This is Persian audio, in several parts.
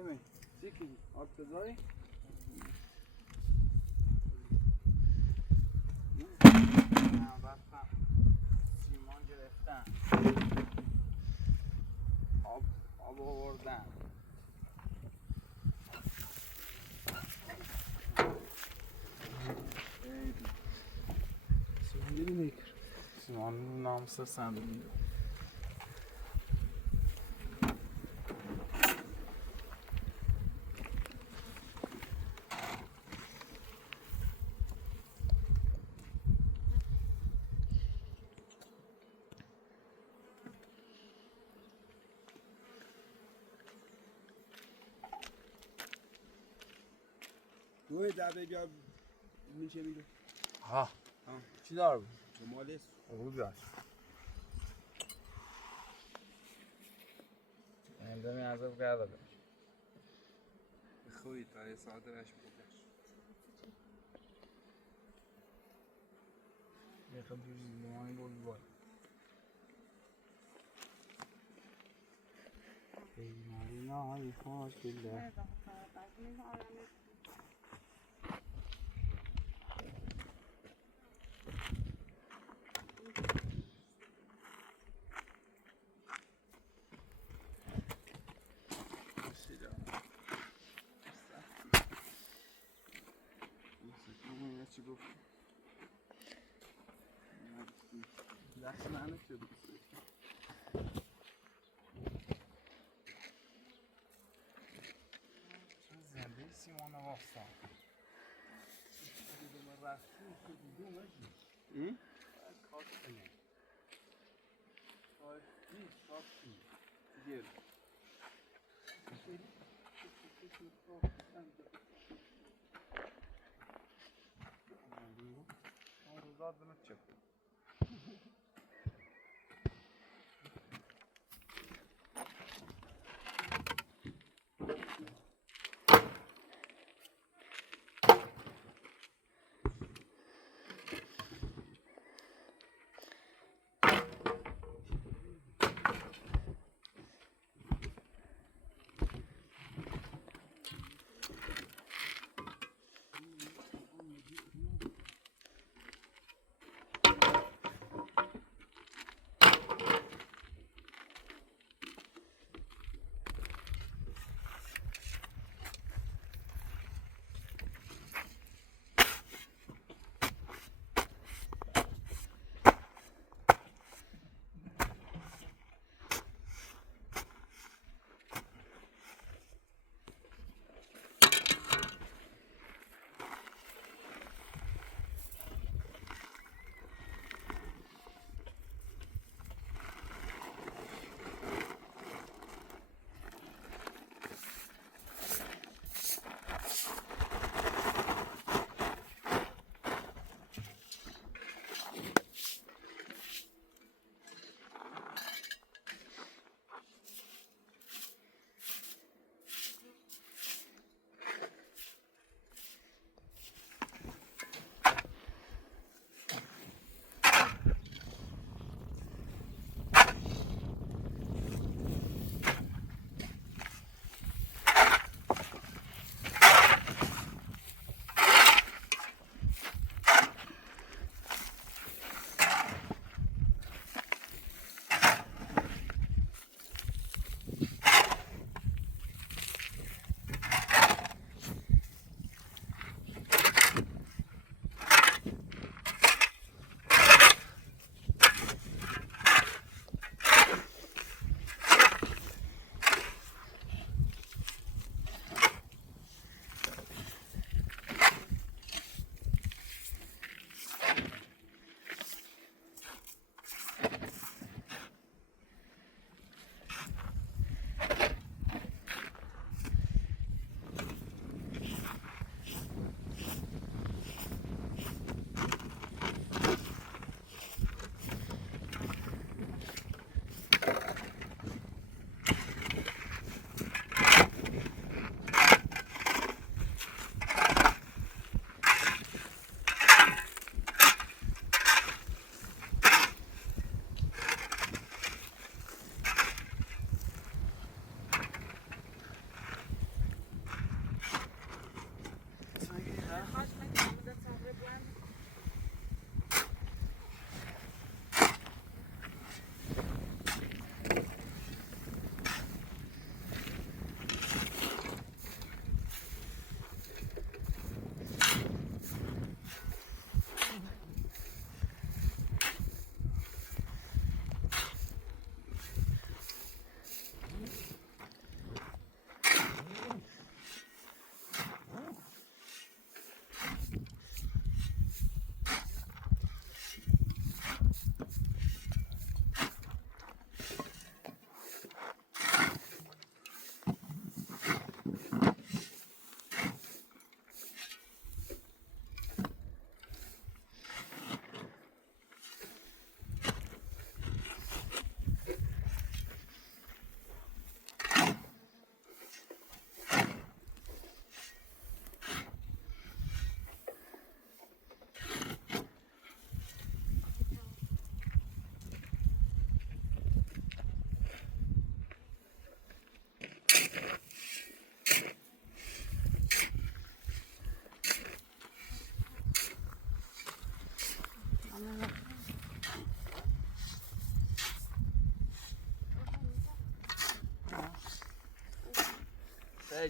ببین چیکی آرتزایی رفتم سیمان گرفتم آب آوردم سیمان گیری میکر سیمان نامسه سندونی دوی دبه بیا میشه میگه ها چی دار بود؟ مالیس او بیاش اینده می عذاب کرده بش خوی تا یه ساعتش بودش یه خب جوزی بمانی بود باید بیماری نایی خوش بله چی گفت دست منه شد زنده سیمان واستا من رفتی که دیدم اجی کار کنه کار نیست کار کنه گیر روزات بنو چه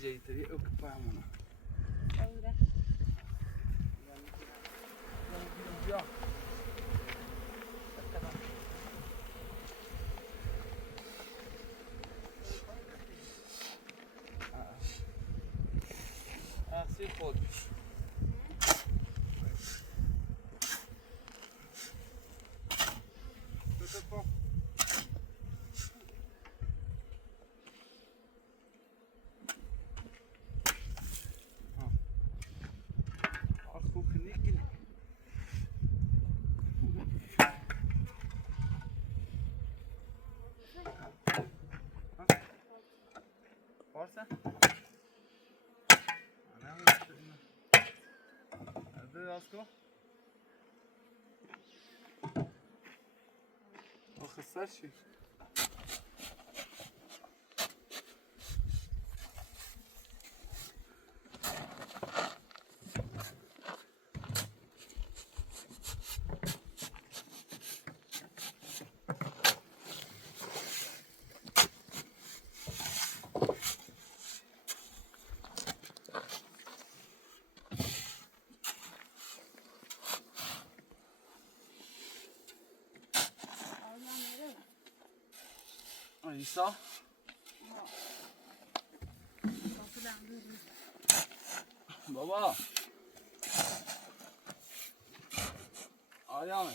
جایتری اوکپای همونو Öyle. اینجا اصلی خود Varsa? Hadi Asko. O kısar şey. İsa. Baba. Arya mı?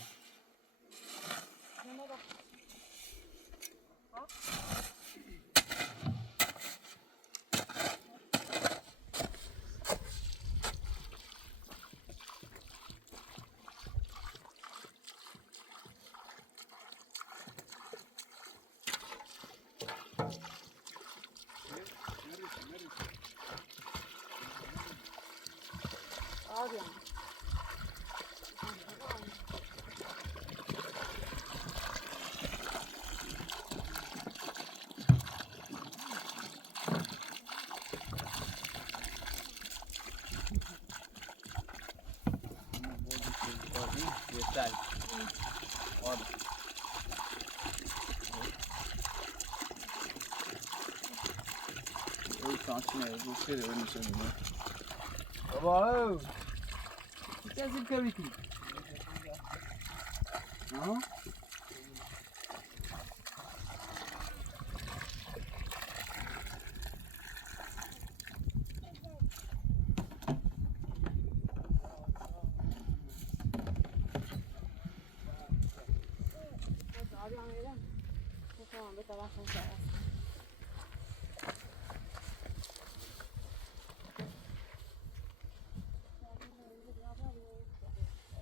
Abi yani. Yeter. Orada. Oy sansine bu şey öyle şey mi? Baba. Kesin kavik mi? Ha? Abi yani öyle. Tamam bir taraf olsa.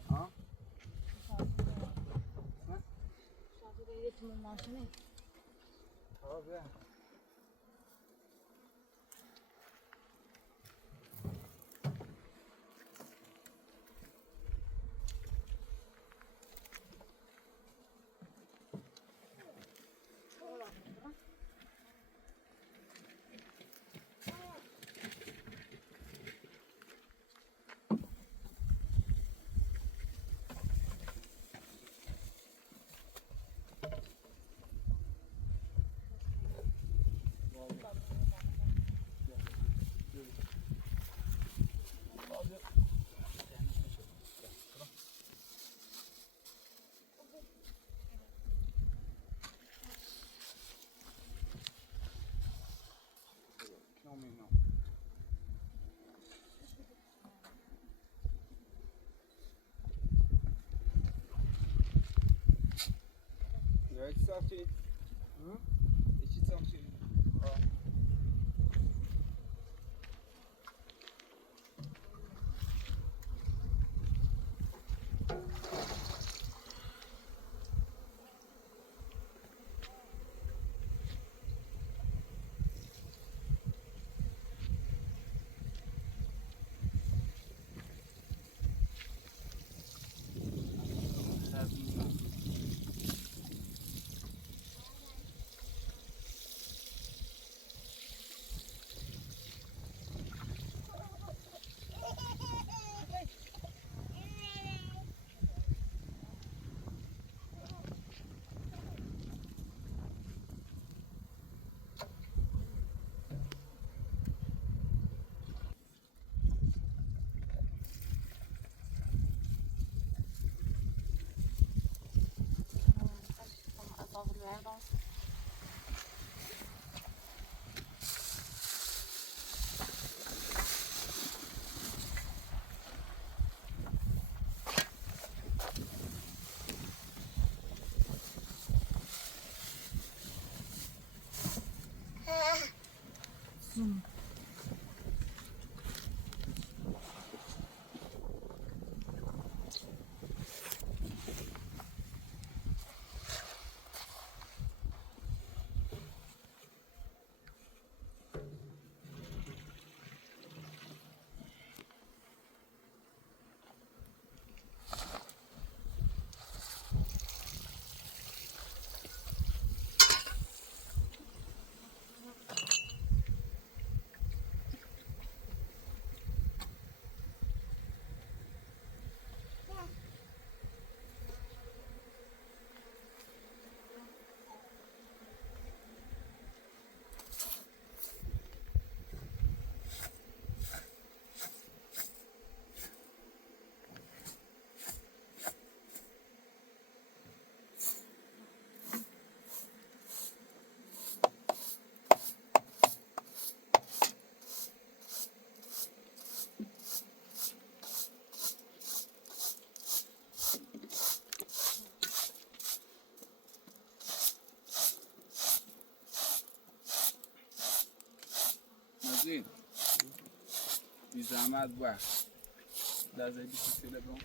Ha? Şarkıda iletişim maaşını. Tabii. Jak starczy? Jeśli co się... Verdon. Zoom. مزین بی زحمت باید در زیدی کسیله برون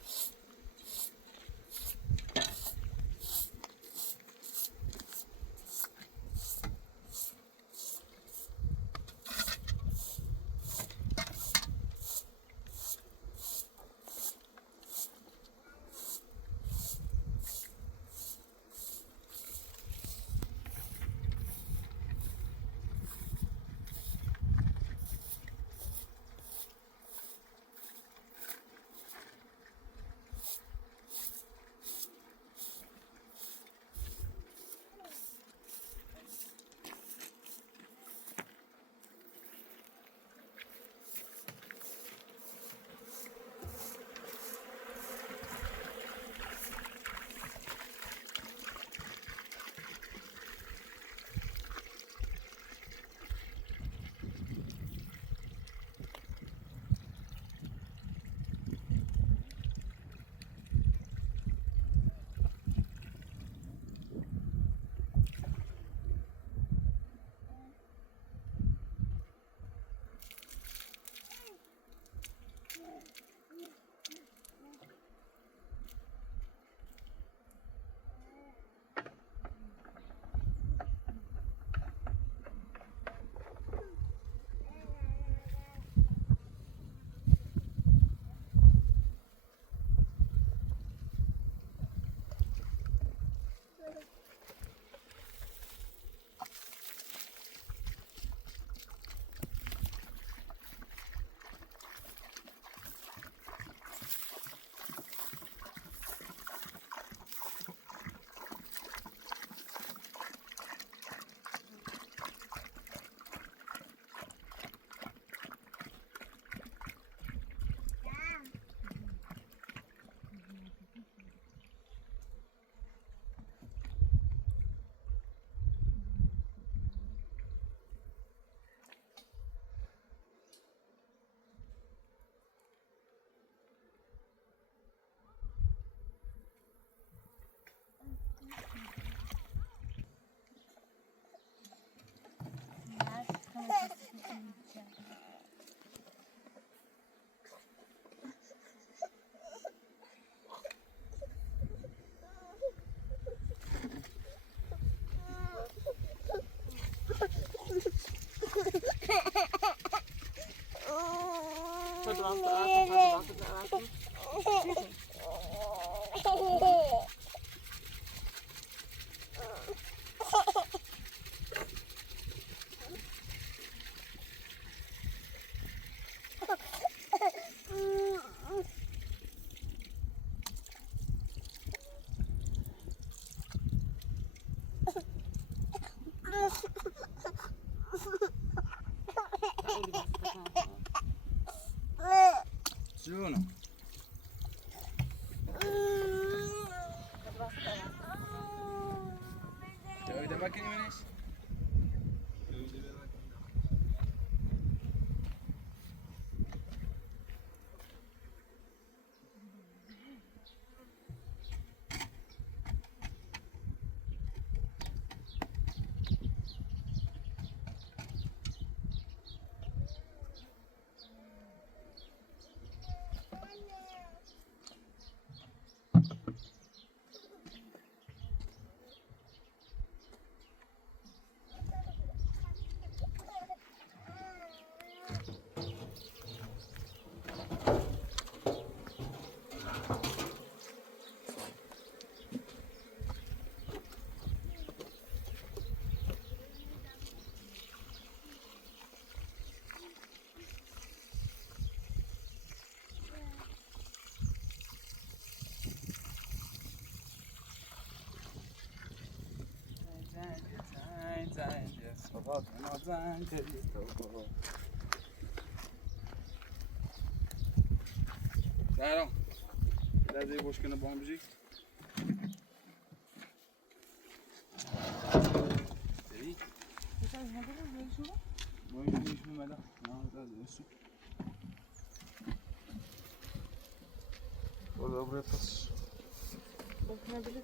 bakayım Enes. Zahra, biraz iyi boş günü bana bir şey. İyi. Sen ne kadar böyle şu? Bu işin işin mele. Ne yapacağız diyorsun? Orada buraya tas. Dokunabilir.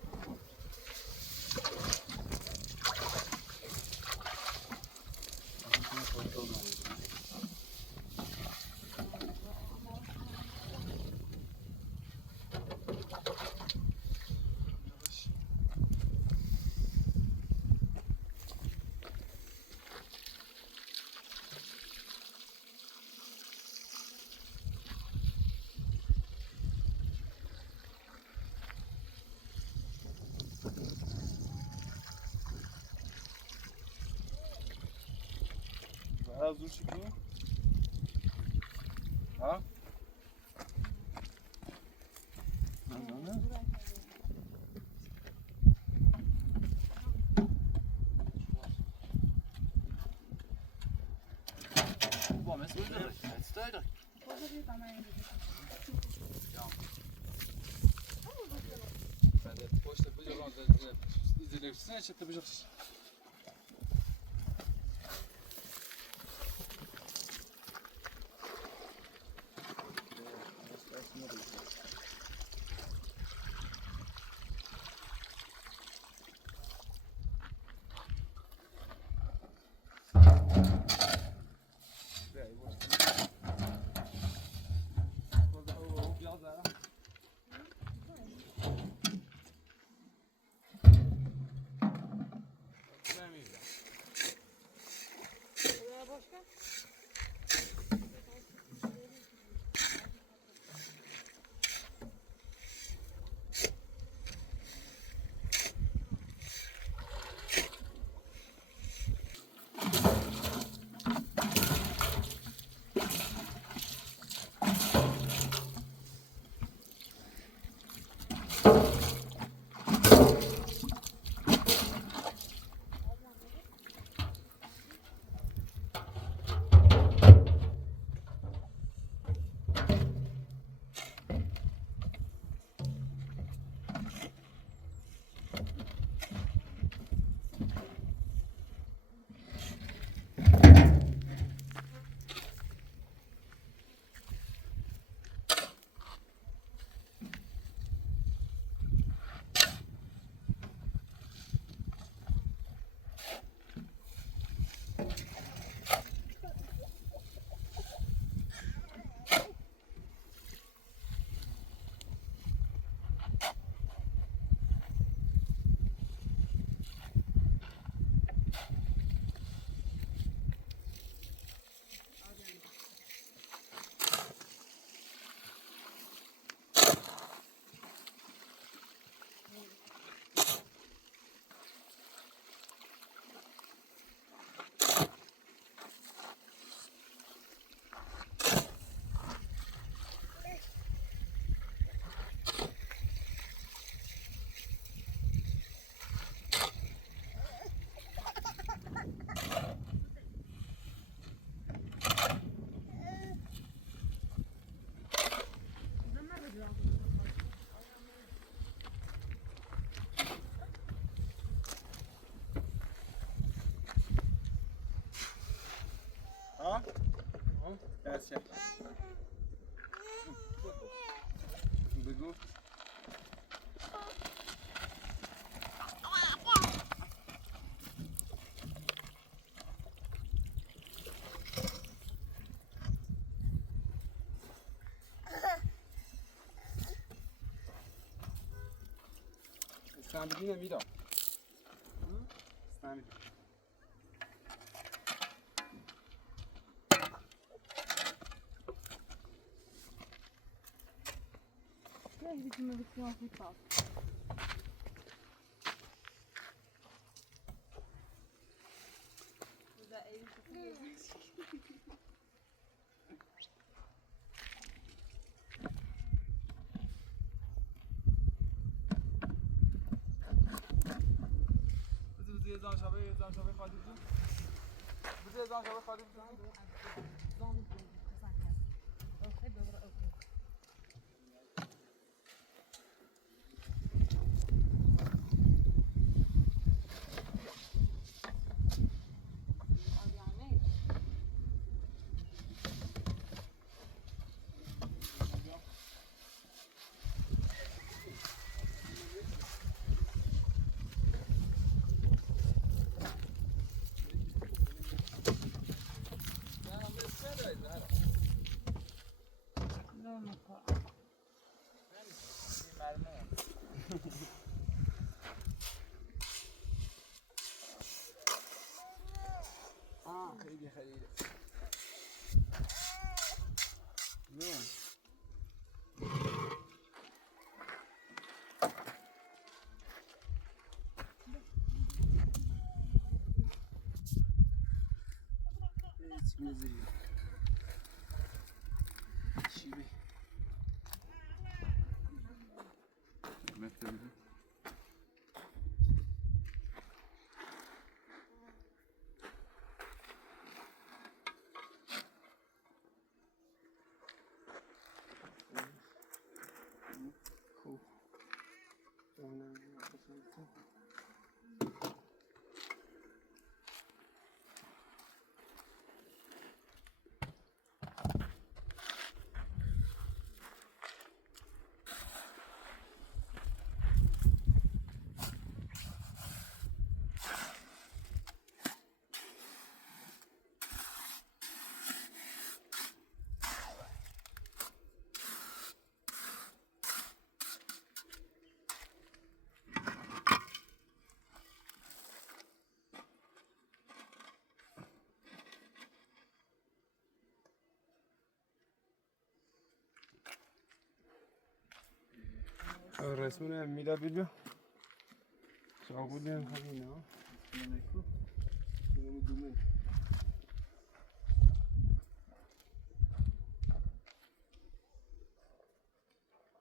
Biraz dur çıkıyor. Ha? Ne? Bom, es wird durch. Jetzt durch. Ben de boşta bıcak oldu. İzleyiciler çattı bıcak. بچه بگو استنبیدی نمیدم استنبیدی Ja, ich will mir das noch gut drauf. بذار زانشابه خالی بزن بذار زانشابه خالی بزن خیلی خریده هیچ میزی شیبه مثل رسمونه میلا بیلو چاقو دیم همین ها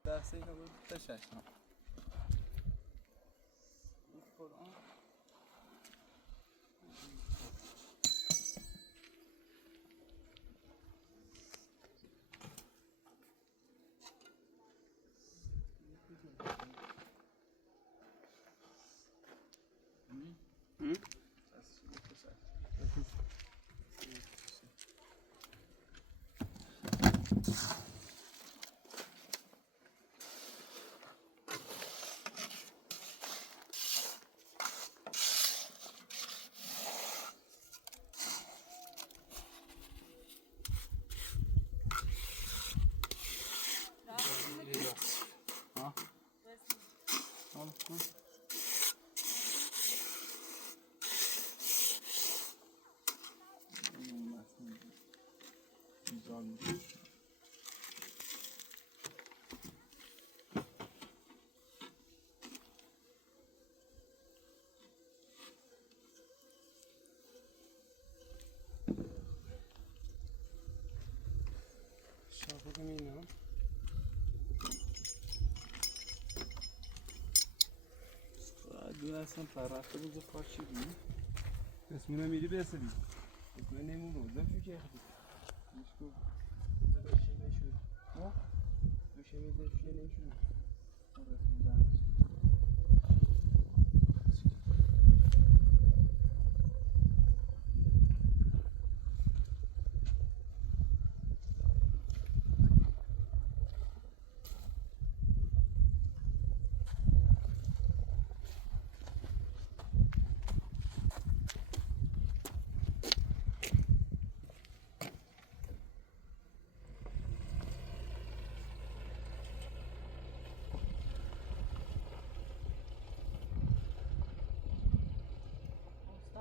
درسته اینا بود تشش شاپو مینا دونه اصلا پررفته بوده پاچی بیم اسمونه میری برسدی اسمونه نمون رو دفعه که میشکو دوشه نشون دوشه نشون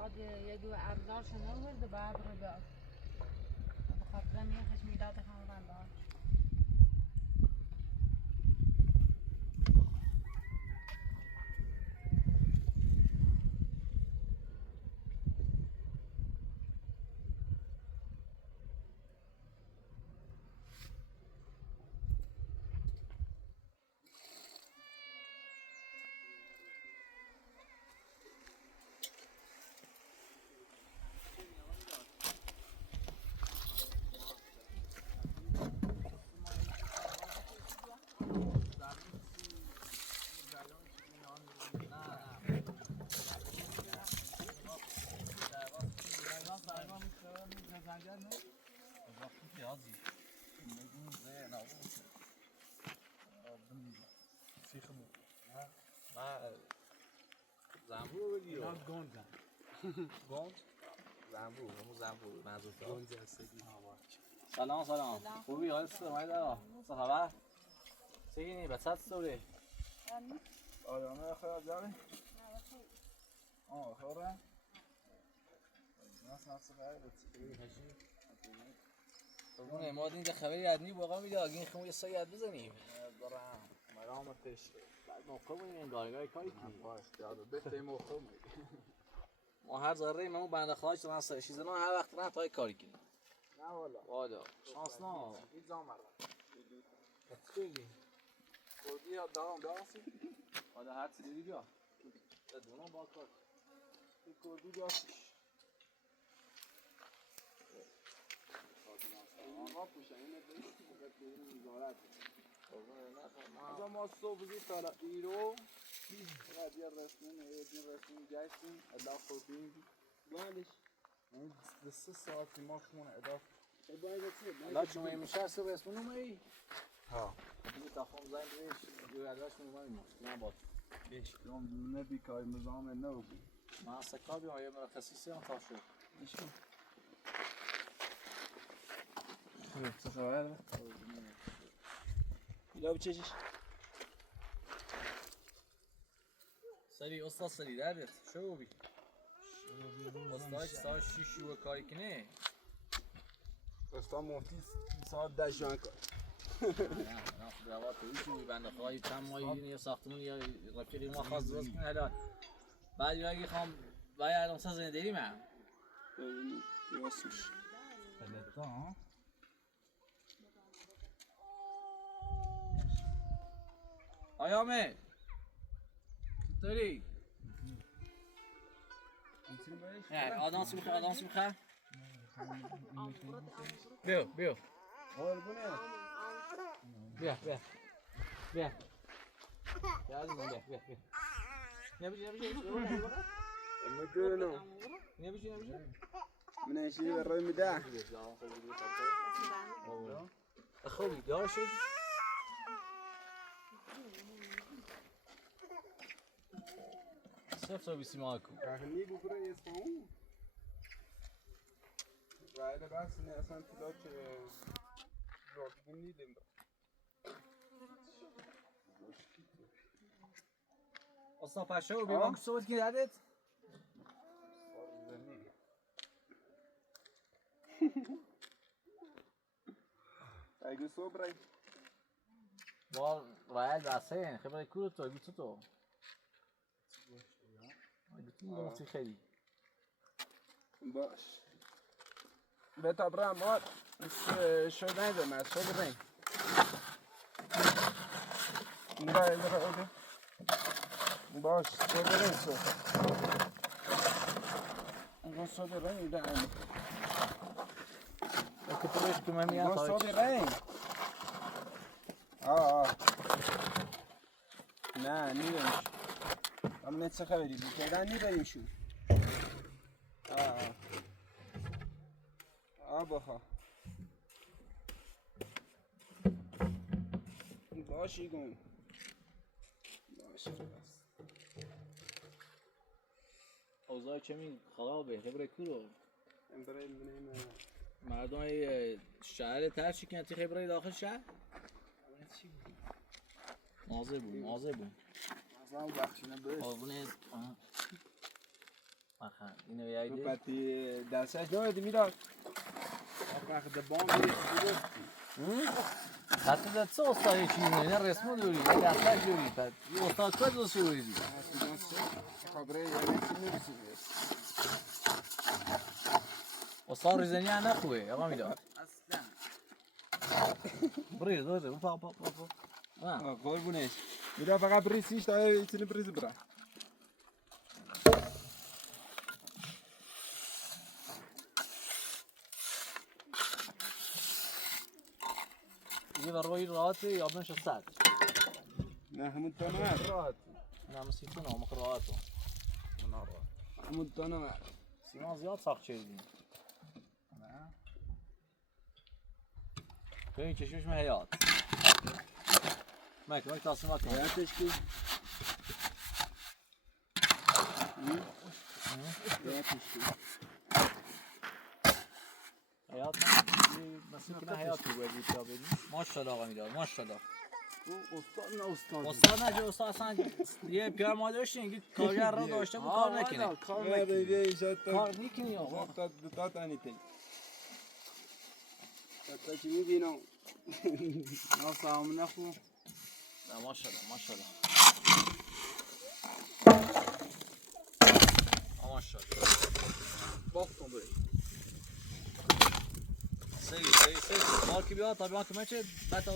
بعد یه دو ابزار شنو ورده بعد رو داد بخاطر میخش میداد هم داد زنبور بگیر گنزم گنز زنبور همون زنبور منظور گنز هستگی سلام خوبی حال است اومد آقا چه خبر چی بسات سوری آیامه خیر جاری خوره ناس خیر هشی اون اماد این خبری ادنی واقعا میده این خمو یه سایه بزنیم دارم مرامتش بعد موقع بودیم این گارگای کاری کنیم باش یاد بهتر موقع ما هر ذره من بنده خواهش دارم سر چیزا نه هر وقت نه تای کاری کنیم نه والا شانس نه هیچ زمان چی کردی یا داسی والا هر چیزی دیگه بیا دونم با کار کردی داستش آقا پوشه اینه بگید نظارت از ما صبح زود تا ایرو بعد یه رسمون گشتیم ادا خوردیم بعدش این 3 ساعتی ما خونه ادا لا شما میشه صبح اسمونو می ها دیگه تفاهم زنگ بهش یه ادراش میگم نه با بیش کم نبی کار نظام نو ما سکابی های مرخصی هم تا شد ایشون چه خبره؟ یا بچشش سری استاد سری دردت شو بی استاد ساعت 6 و کاری کنه استاد مفتی ساعت 10 جان کار نه خداوند تو ایشون بنده خواهی چند ماهی یه ساختمون یا رفیقی ما خواست درست کنه الان بعد اگه خواهم باید الان سازنده داریم هم ببینید یاسوش بلتا ها آیامه چطوری؟ آدانسی میخواه؟ بیا بیا عزیزم بیا نبیشی مدونو نبیشی من اشتری برای میده خوبی دار شد صفر بیسی ماکو رحمی بگره اسمه وایده راست نه اصلا تلا که راکبون نیدیم اصلا پشه بی مانک صحبت کنی دردت؟ اگه صبح رای با رایل بسه خبره کورو تو اگه تو اگه تو دمستی خیلی باش به تبرم مار شد نیدم از شد رای نگاه باش صبح رای صبح رای میده که پروش که من میاد ما صبح رای نه نیدمش اما نت چه خبری بیکردن نیدمیشون بخوا باشی گون باشه بس اوضاع چه خرابه خبره کورو برای ببینیم مردم های شهر ترشی کنه تی خبره داخل شهر مازه بود اصلا وقتی نبرش آبونه اینو بیایید پتی دستش دارد میداد آقا دبام میگه حتی دست استاد چی نه رسم دوری دستش دوری بعد استاد کجا سوری خبره یعنی چی نمیشه استاد ریزنی نه خوبه آقا میداد اصلا برید پا قربونش میرا فقط بریسیش تا ایتونی بریز برا یه روی راحته یا بنش صد نه همون تنوار راحت نه مسیتون هم راحتو همون تنوار سیمان زیاد ساخت چیدیم نه تو این چشمش مهیات مک تصمیمات کن حیاتش کی حیاتش کی حیات مثل که نه حیات بود بیا بدیم ماشاءالله آقا میداد ماشاءالله استاد نه استاد اصلا یه پیار ما داشتیم که کارگر رو داشته بود کار نکنه کار میکنی آقا تا تانیتی تا چی میبینم ناسام نخو نه ماشاءالله ماشاءالله ماشاءالله بافتم بریم سری مال که بیاد طبیعان که میشه بعد از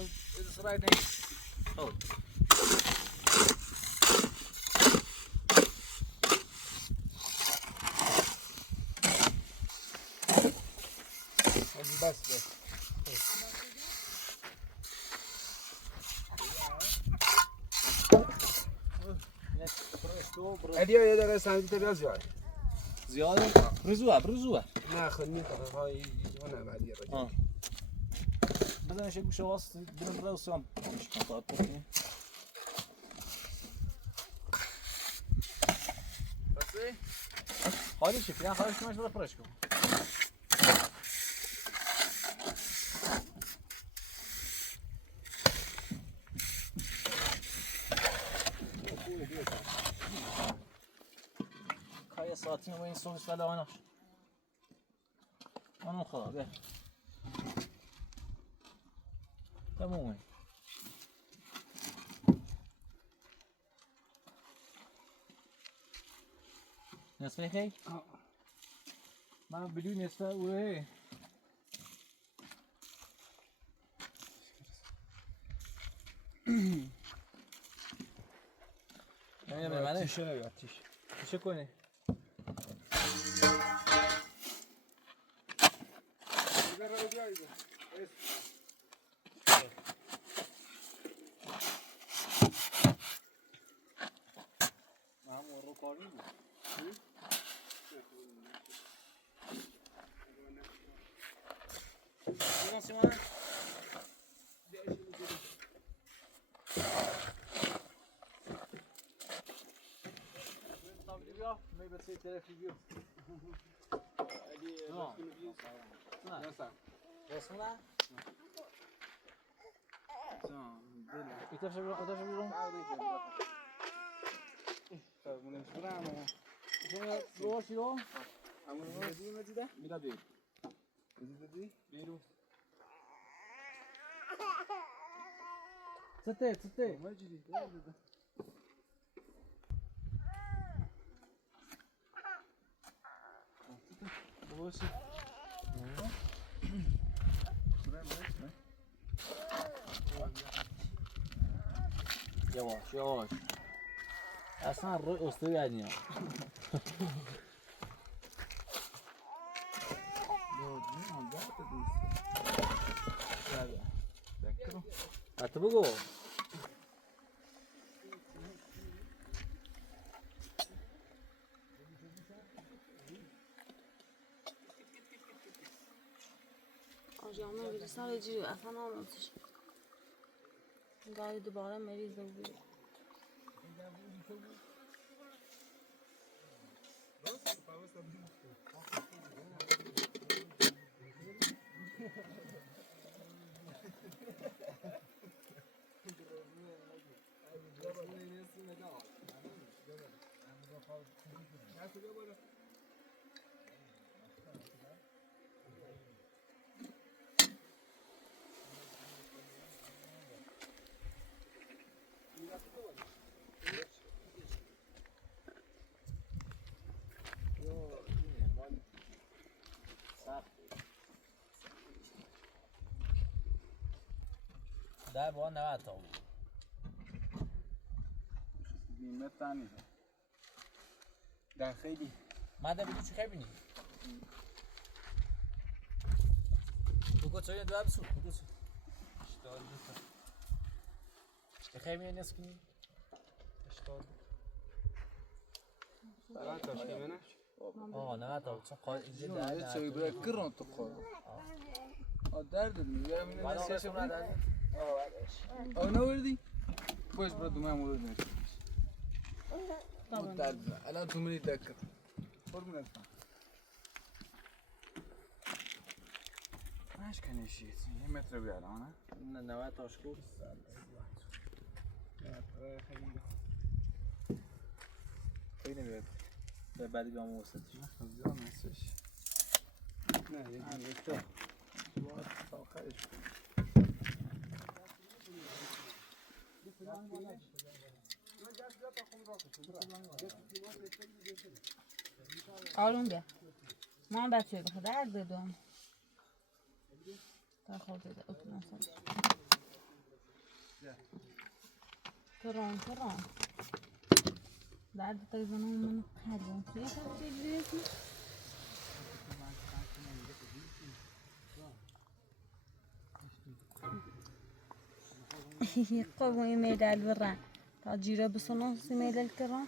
اسرائیل نیست خب بس ادیا یه دقیقه سنجی تو بیا زیاده؟ برزوه نه خود میخواه های نه بعدی را بزنش یک گوشه واسه برم برس هم مشکن تا بکنی بسه؟ خالی شکل یا خواهش کنمش برای پرش کن کای ساعتی نمو این سویس ولی آناش آنو خدا به تمومه نصفه خی؟ من بدون نصفه اوه نمیدونم منه تیشه نبید تیشه کنی من رو کاری بود سیمان بیا می به سی طرف بیا رسمونه ایتاش بیرون روشی رو میرا بیر دیدی بیرو سته مجری باشی یواش اصلا روی استوی ادنیا حتی بگو آجامه برسال جیره اصلا ناموزش گاهی دوباره مریض بود ده با 90 تا بود. نیمه تنی در خیلی من ده چی خیلی بگو چه دو بسو بگو چه اشته خیلی نیست کنی برای تاشکیه نه آه 90 تا چون قای اینجا نه ده چه برای کرن تو خور درد میگم این نسیش بود آه نوردی باش برات من مورد نشد درد الان تو منی دکر قربونت ماش کنی شیء یه متر بیارم نه 90 تاش کو خیلی نمیاد به بعدی بیام وسط زیاد نیستش نه یه تو تا آخرش آروم بیا ما بچه بخواه درد بدون تا خواب بده اتنا سرش کران درد تا زنان من قدم توی خواهد بیرسی قوي ميدال برا تاجيره بصنوص ميدال كرا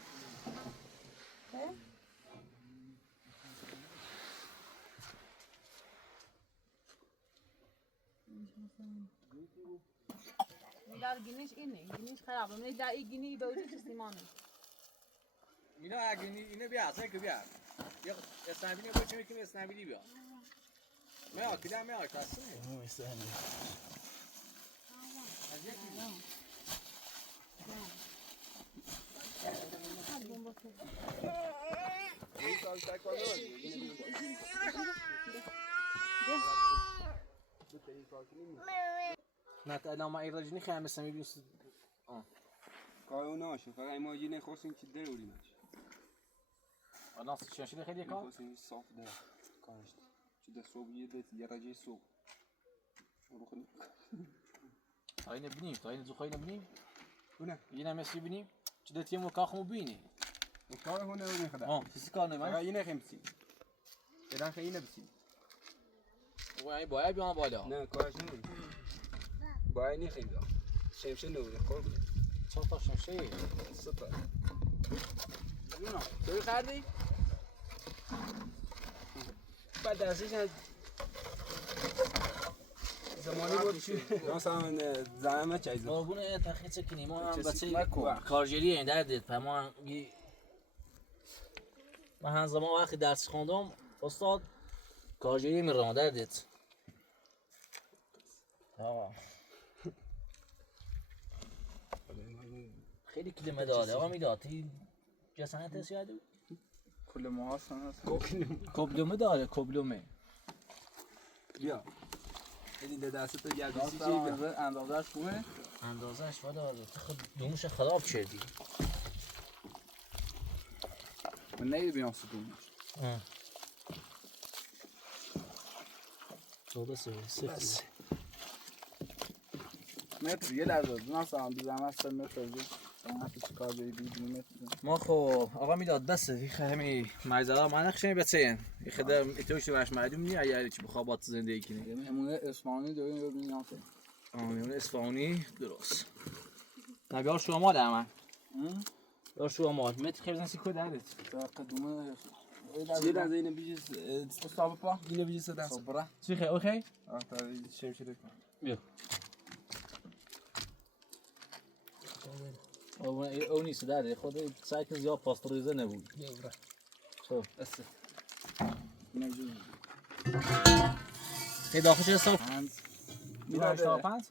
ميدال جنيش إني جنيش خراب ميدال إيه جني بوجه سيمانه اینا اگه اینه بیا اصلا که بیا یه اسنبیلی باشه میگیم اسنبیلی بیا ما کدام ما تاسم مو اسنبیلی نه تا الان ما ایرجنی خیلی مثلا میبینید کارو ناشه فقط ایماجینه خواستیم که در اوریمش الان شاشیده خیلی کار خواستیم صاف در کارش چه در صبح یه رجه صبح رو خیلی تا اینه بینیم تا اینه زخایی نبینیم نه اینه مسی بینیم چه در تیم وکاخمو بینی وکاخ هونه اونی خدا کسی کار نمی‌کنه فقط اینه خمسی درن خیلی نبسی وای باید بیام بالا نه کارش نمی‌کنه باید نی خیلی شمشه نمی‌کنه قربون چند تا شمشه سپر جونا توی خریدی بعد ازش زمانی بود که مثلا زمان چیزی قربون تخیص کنی ما هم بچه کارگری این دردید فهمان من هم زمان وقتی درس خوندم استاد کارگری میرم دردید آقا خیلی کلمه داده آقا میدادی جسانت هست یادو کل ما هستن کبلومه داره کبلومه بیا این دست تو گردوسی چی بیا اندازه‌اش خوبه اندازه‌اش والا خود دومش خراب کردی من نمی‌بینم ستونش صدا سفت متر یه لحظه مثلا بزنم 3 متر چیکار بری ما خو آقا میداد بس همین مجزرا من نخشمی بچین یه خدر ایتوش باش معلوم نی اگر چی بخواد زندگی کنه مهمونه اصفهانی داریم رو ببینیم مهمونه اصفهانی درست نبیار شو ما در من یار شو ما متر خیلی نسی کو دارید قدومه یه لحظه اینو بیجیس استاپ پا اینو بیجیس دست صبره چی خیلی اوکی تا شمشیر کن بیا او نیست داره خود سعی کن زیاد پاستوریزه نبود خب بس نجوم خیلی داخلش حساب میره 85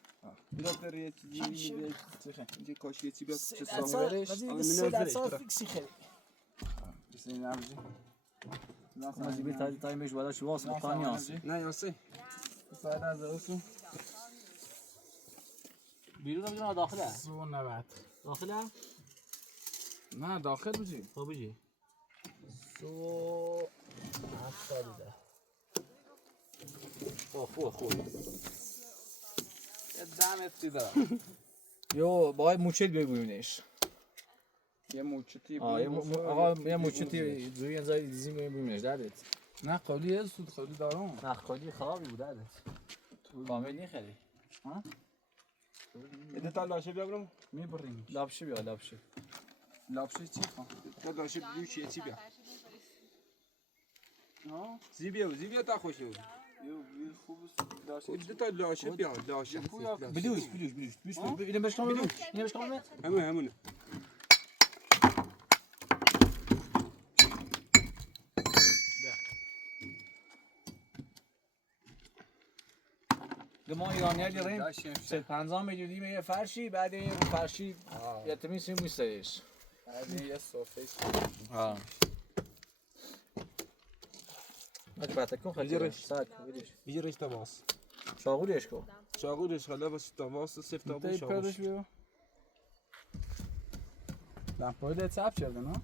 میره یه چیزی میده چه کاشی چی بیاد چه سامورش سامورش فیکسی خیلی بس این نبودی ماجی بیت تایمش بالاش واسه بخانیاس نه یاسی ساعت از اون بیرون میگم داخله 190 داخله نه داخل بودی خب بجی 170 خوب یه دمت داره. یو باید موچت ببینیش یه موچتی آقا یه موچتی روی انزای دیزیم ببینیش دادت نه قالی سود خالی دارم. نه خالی خرابی بود دادت کامل نی خیلی ها یه تا لاشه بیارم میبریم. لابشی بیا لابشی لابشه چی خواهم؟ تا لاشه بیو چی بیا؟ ها؟ زیبیا تا خوشه بود. یو خوب لاشه. دو تا لاشه بیا لاشه. بلوش اینو بشکن همونه. ما ایرانی‌ها داریم 50 میلیونی یه فرشی بعد این فرشی یتمی سیم میستریش یه صفحه ها ماچ باتکون خیلی ساک بیجرش تا باس. شاغولیش کو شاغولش خلا بس تا باس سفت تا باس شاغولش بیا. لامپای چپ شده نه؟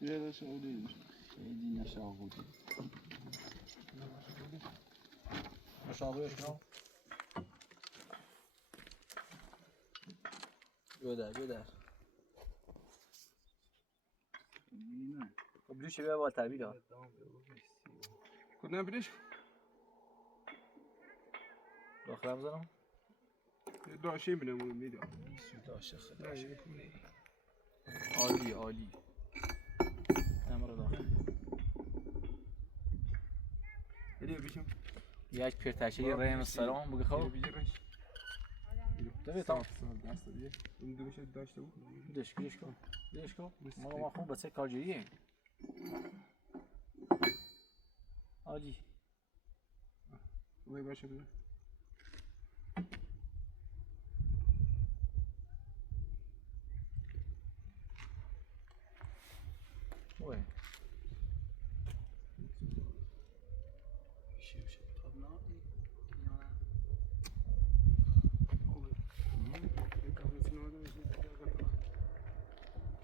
یه شاغولی خیلی نشاغولی. شاغولیش کو بیادر خب بلوش بیا بالتر بیدا کنم بریش داخل بزنم لاشه میدم میدم. لاشه خیلی عالی امر داخل هدیه بشم. یک پرتشه ریم سلام بگی خب بیجرش. دوی تا دست دیگه. اون دو بشه داشته بود. دشکیش کن ما خوب بچه کارجریه عالی وای باشه بده. وای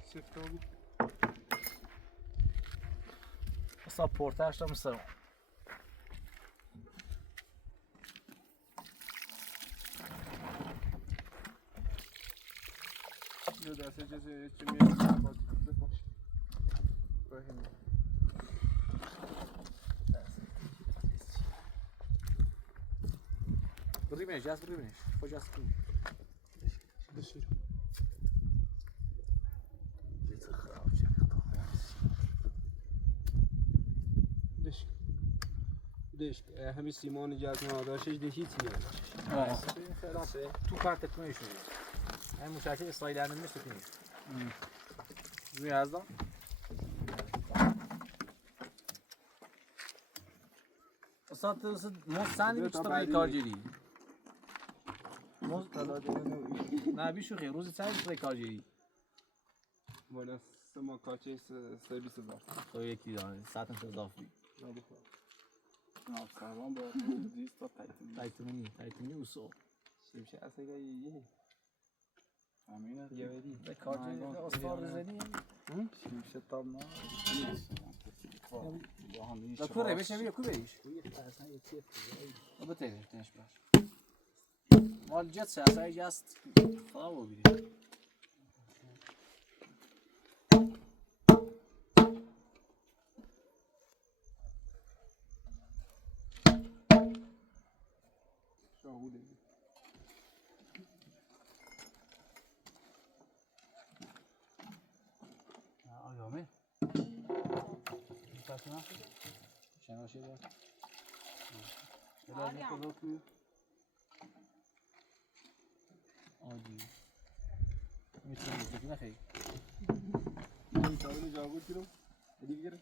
سفتابی. اصلا پورتاش هم سرم یه دسته چیزی چی میاد باز باش. بهم. بریمش کجاست کن بشیر. دش همین سیمان جزمه داشتش ده هیچی نداشت. تو کارت کنی شو این مشاکل اسرائیلی میشه کنی روی ازدان اصلا تو سندی بیشتر کارجری نه بیشو خیلی روزی چند بیشتر کارجری والا سما کاچه سرویس بر. تو یکی داره ساعتم شد اضافی سلام با دیست تا تایتونی اوسو شمشه اصلا یه همینه یه بدی. به کارجری استاد رزنی شمشه تا ما دکتر بشه بیا کو بریش بتهش تنش باش مال جت سه جاست خلاص ببینید شاغوله. آیامه پاسنا شما شده لازم کلو کو عادی میتونی بگی نخی این تاون جاگور کیلو. هدیه بیاره.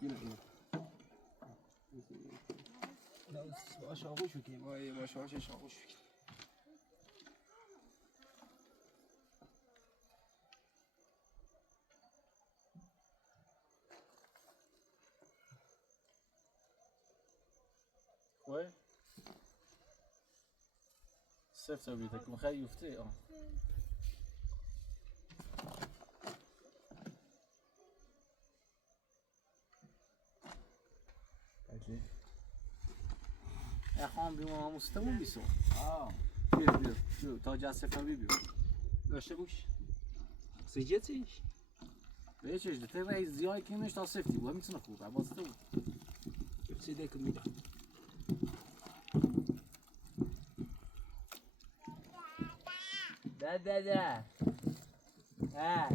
اینو. باش شاغول شو کی وای باش شاغول شو کی. وای سفت بیتک مخی یفته نخوام بیمون آموستمون بیسو آه بیا تا جسفه بیا داشته بوش سیجه چیش بهشش ده تر رئیس زیای کنش تا سفتی بود میتونه خوب باسته بود سیده که میده ده ها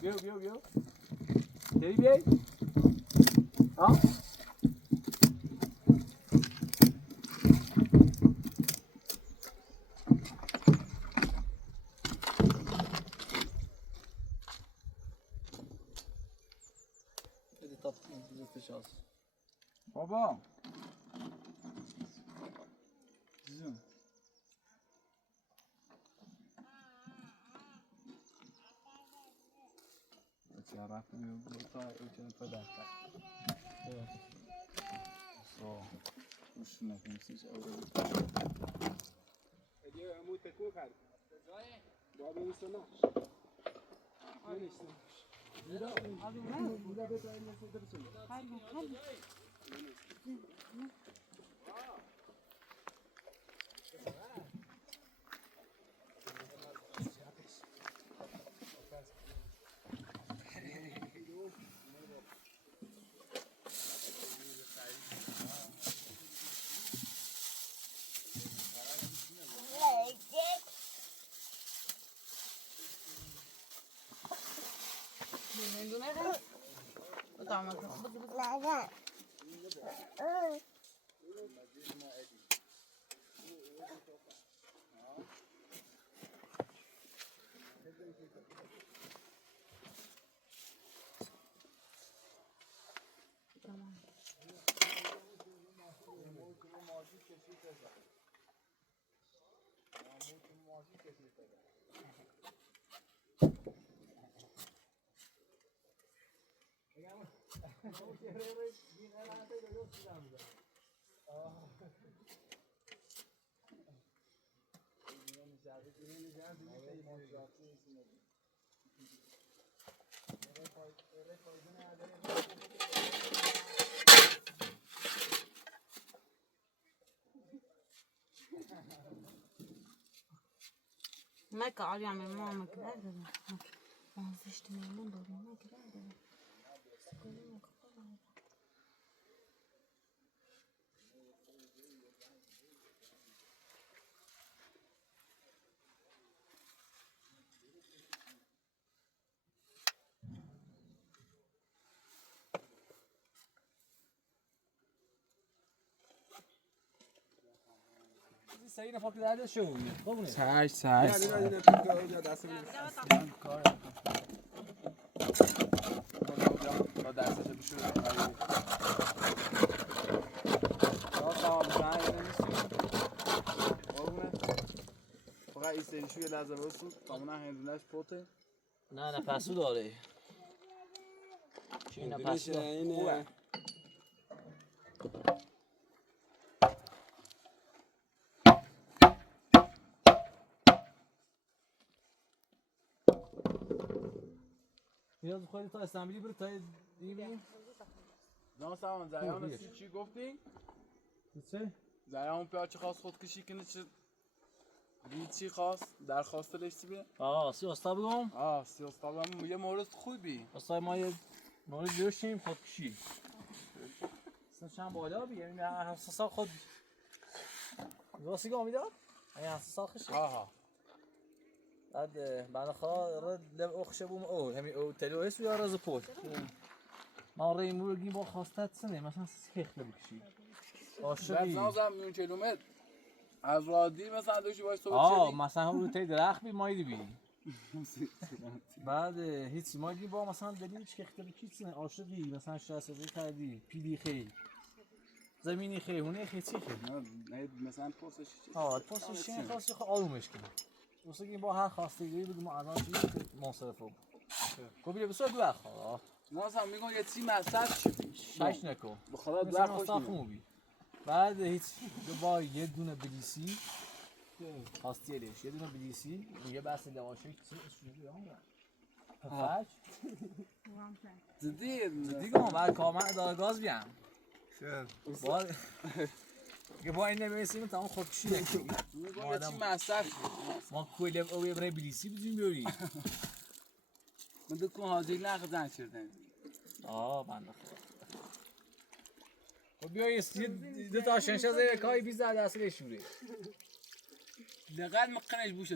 بیو تری بیای ها بابا زون چه رفتم تا چه تا دفتر سو مش نمی‌سیش اول دیگه عمو تکو کرد بابا نیست نه ما قاعد يعمل ماما كده ما فيش تمام دوري ما كده سعی نفاق درد شو قبونه ساش با دستش بشور فقط این سریشو یه لحظه بسو تامونه هندونش پوته نه پسو داره چی نه پسو اینه نیاز خودت تا استنبیلی برو تا دیگه جان سامان زیان چی گفتی؟ چه؟ زیان پیاچه خواست خودکشی کنه چه چی خواست؟ درخواست داشتی بیه؟ سی استا بگم سی استادم یه مورد خوبی استا ما یه مورد داشتیم خودکشی اصلا چند بالا بیه این حساسا خود راستی گام میداد؟ این حساسا خشه بعد بعد خواهد لب اخشه بوم همین او تلو هست و یا راز پول ما ریمو گیم با خواستت سنه مثلا سیخته بکشی عاشقی نازم میون کیلومتر از رادی مثلا دوشی باش تو مثلا هم رو تی درخت بی مایدی بی بعد هیچ ما گیم با مثلا دلیل چه خیخته بکی سنه عاشقی مثلا شاسه کردی پیلی خیلی زمینی خیلی هونه خیلی چی خیلی مثلا پرسش پرسش چیه خواستی خود آرومش کنی واسه که با هر خواستگی بگیم ما الان چی منصرفه کو بیره بسو دو اخواه نازم میگم یه چی مصرف شدی شش نکن به خدا دو مثلا خوش خوبی بعد هیچ با یه دونه بلیسی خواستی لیش یه دونه بلیسی یه بحث لواشی چی شروع فاش زدی دیگه ما بعد کامل داره گاز بیام با این نمیسیم تمام خودکشی نکنیم میگم چی مصرف ما کویلم او برای بلیسی بزنیم بیاری من دکون حاضر نخدن شدن بنده خدا خب بیا یه دو تا شنشه زیر کاری 20 دسته شوره دقیق مقنش بوش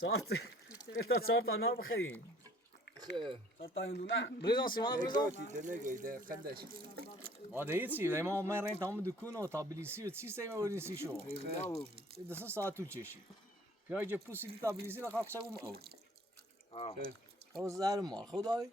چهار تا نار بخریم تا این دونه بریزان سیمان بریزان دلگویده خندش هیچی ما رین تمام دکون و تا بلیسی و چی سیمه بودین سی شو 2 ساعت طول کشید پیای جه پوسی تا بلیسی را خاک شبم او او زهر مال خدای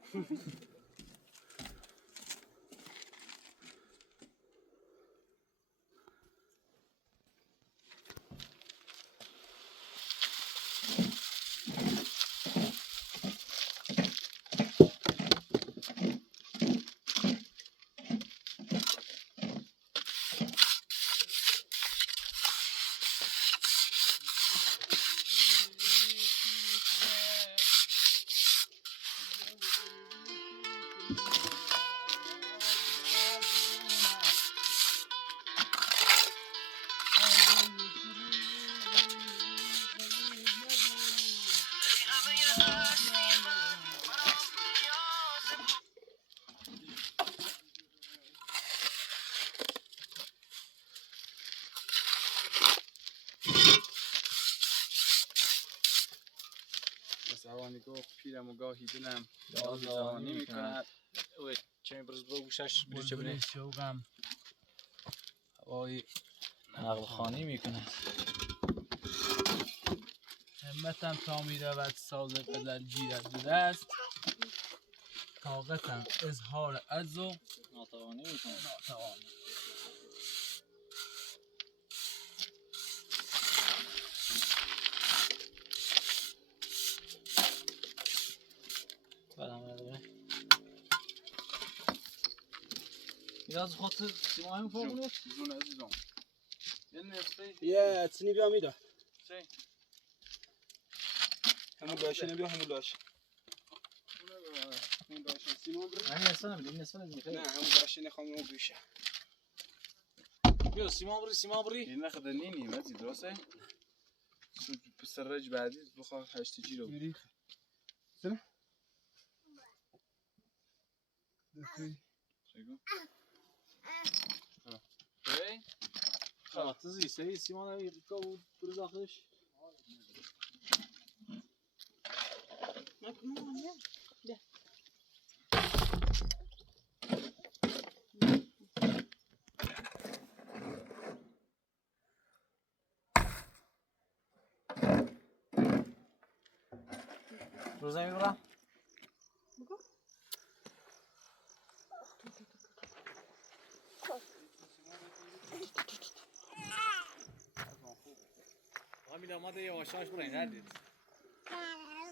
زبانی گفت پیرم و گاهی دلم یاد جوانی میکند چه برز با گوشش بریچه بره شوقم هوای نقل خانی میکنه همتم تا میرود ساز قدر گیرد به دست طاقتم اظهار عجز و ناتوانی میکنه ناتوانی biraz خاطر سیماهیم فرمونه جون عزیزم یه نصفه یه چنی بیا میده چه؟ همون داشته نبیا همون داشته اون داشته سیمان برو این اصلا نمیده این اصلا نمیده نه همون داشته نخوام اون بیشه بیا سیمان بری این نخده نینی مزی درسته؟ پسر رج بعدی بخواه هشتی جی رو میری خلاص زی سیمان یکا بود برو داخلش روزه میبرم همین آماده یه واشاش برای ندید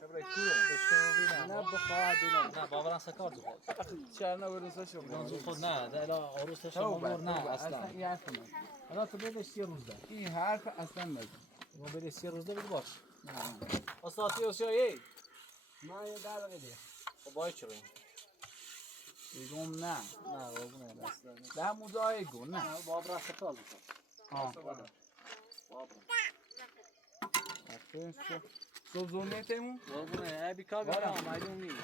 شبرای کورو نه بخواه بینم نه باورم سکار دو خود چهر نبرد سشم ایران زود خود نه ده الا عروس شما نه اصلا این حرف نزن حالا تو بیدش 3 روز ده این حرف اصلا نزن ما بیدش 3 روز ده بگو باش نه استاتی اوسیایی ما یه در بده خب باید چرا بگم نه نه بابونه اصلا ده موزای گو نه باب را سکار دو خود صبح زونه تیمون بابونه بیکار بیارم معلوم نیست